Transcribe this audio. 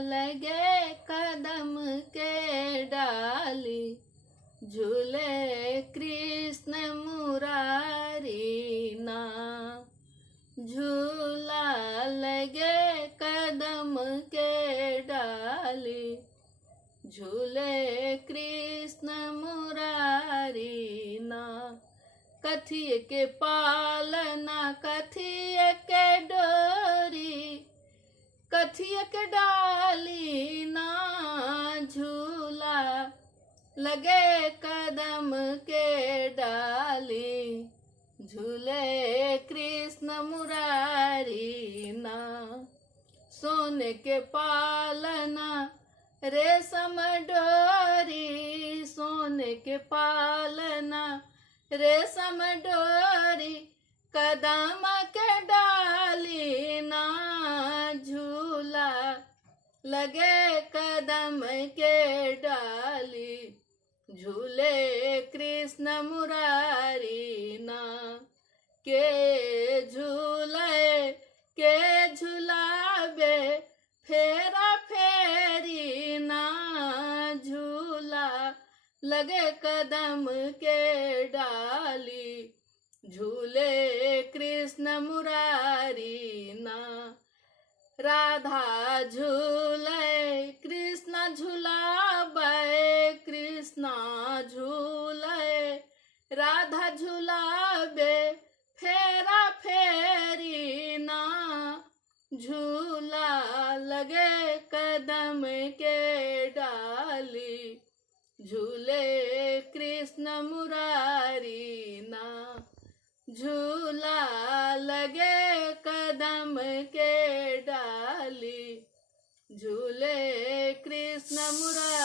लगे कदम के डाली, झूले कृष्ण मुरारी ना। झूला लगे कदम के डाली, झूले कृष्ण मुरारी ना। कथिय के पालना कथिय के डोरी, कथिय के डाली ना। झूला लगे कदम के डाली, झूले कृष्ण मुरारी ना। सोने के पालना रेशम डोरी, सोने के पालना रेशम डोरी, कदम के डाली ना। झूला लगे कदम के डाली, झूले कृष्ण मुरारी ना। के झूले के झुलावे फेरा फेरी ना। झूला लगे कदम के डाली, झूले कृष्ण मुरारी ना। राधा झूले कृष्ण झुलावे, कृष्ण झूले राधा झुलावे फेरा फेरी ना। झूला लगे कदम के डाली, झूले कृष्ण मुरारी ना। झूला लगे कदम के डाली, झूले कृष्ण मुरारी।